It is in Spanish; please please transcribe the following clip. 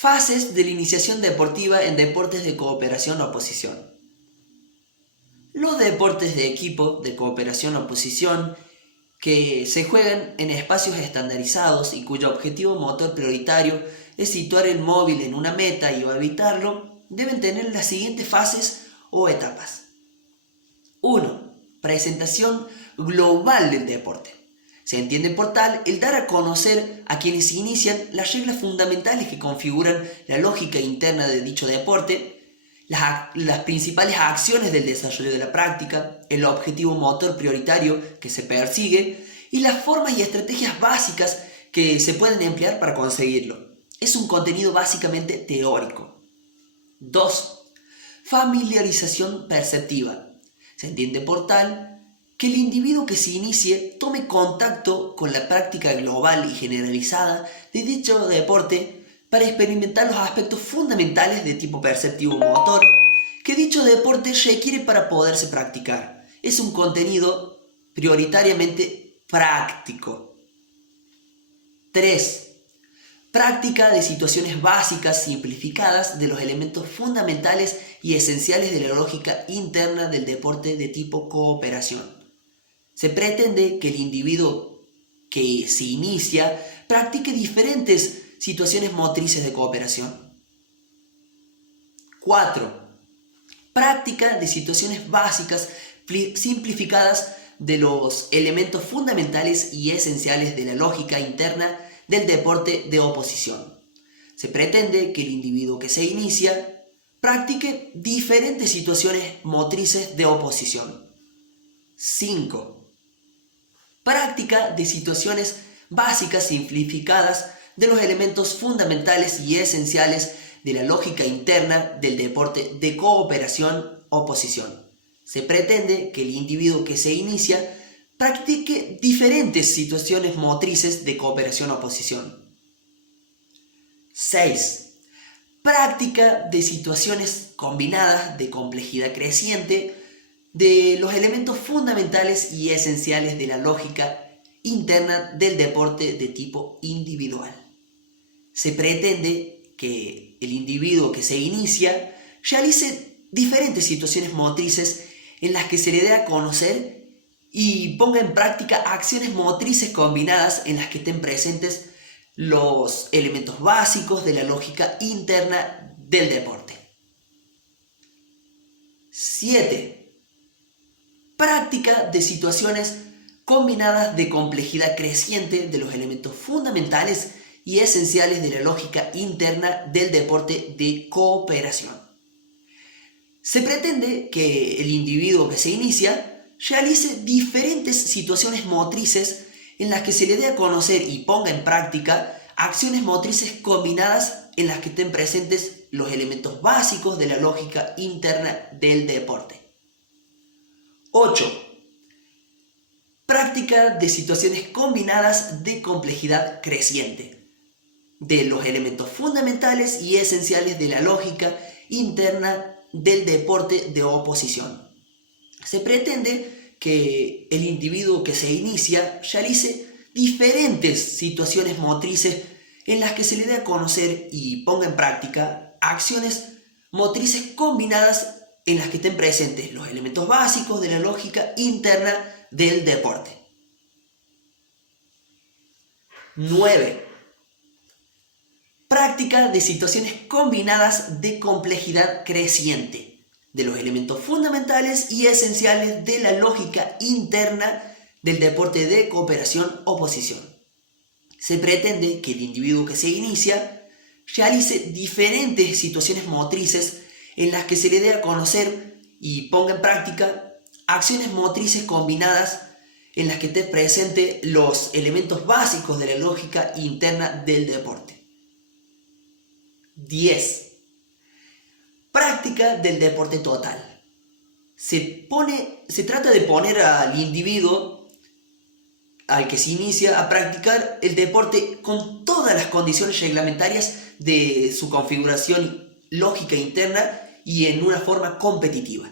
Fases de la iniciación deportiva en deportes de cooperación oposición. Los deportes de equipo de cooperación oposición que se juegan en espacios estandarizados y cuyo objetivo motor prioritario es situar el móvil en una meta y o evitarlo, deben tener las siguientes fases o etapas. 1. Presentación global del deporte. Se entiende por tal el dar a conocer a quienes inician las reglas fundamentales que configuran la lógica interna de dicho deporte, las principales acciones del desarrollo de la práctica, el objetivo motor prioritario que se persigue y las formas y estrategias básicas que se pueden emplear para conseguirlo. Es un contenido básicamente teórico. 2. Familiarización perceptiva. Se entiende por tal que el individuo que se inicie tome contacto con la práctica global y generalizada de dicho deporte para experimentar los aspectos fundamentales de tipo perceptivo-motor que dicho deporte requiere para poderse practicar. Es un contenido prioritariamente práctico. 3. Práctica de situaciones básicas simplificadas de los elementos fundamentales y esenciales de la lógica interna del deporte de tipo cooperación. Se pretende que el individuo que se inicia practique diferentes situaciones motrices de cooperación. 4. Práctica de situaciones básicas simplificadas de los elementos fundamentales y esenciales de la lógica interna del deporte de oposición. Se pretende que el individuo que se inicia practique diferentes situaciones motrices de oposición. 5. Práctica de situaciones básicas simplificadas de los elementos fundamentales y esenciales de la lógica interna del deporte de cooperación-oposición. Se pretende que el individuo que se inicia practique diferentes situaciones motrices de cooperación-oposición. 6. Práctica de situaciones combinadas de complejidad creciente de los elementos fundamentales y esenciales de la lógica interna del deporte de tipo individual. Se pretende que el individuo que se inicia realice diferentes situaciones motrices en las que se le dé a conocer y ponga en práctica acciones motrices combinadas en las que estén presentes los elementos básicos de la lógica interna del deporte. 7. Práctica de situaciones combinadas de complejidad creciente de los elementos fundamentales y esenciales de la lógica interna del deporte de cooperación. Se pretende que el individuo que se inicia realice diferentes situaciones motrices en las que se le dé a conocer y ponga en práctica acciones motrices combinadas en las que estén presentes los elementos básicos de la lógica interna del deporte. 8. Práctica de situaciones combinadas de complejidad creciente de los elementos fundamentales y esenciales de la lógica interna del deporte de oposición. Se pretende que el individuo que se inicia realice diferentes situaciones motrices en las que se le dé a conocer y ponga en práctica acciones motrices combinadas en las que estén presentes los elementos básicos de la lógica interna del deporte. 9. Práctica de situaciones combinadas de complejidad creciente de los elementos fundamentales y esenciales de la lógica interna del deporte de cooperación-oposición. Se pretende que el individuo que se inicia realice diferentes situaciones motrices en las que se le dé a conocer y ponga en práctica acciones motrices combinadas en las que estén presentes los elementos básicos de la lógica interna del deporte. 10. Práctica del deporte total. Se trata de poner al individuo al que se inicia a practicar el deporte con todas las condiciones reglamentarias de su configuración lógica interna y en una forma competitiva.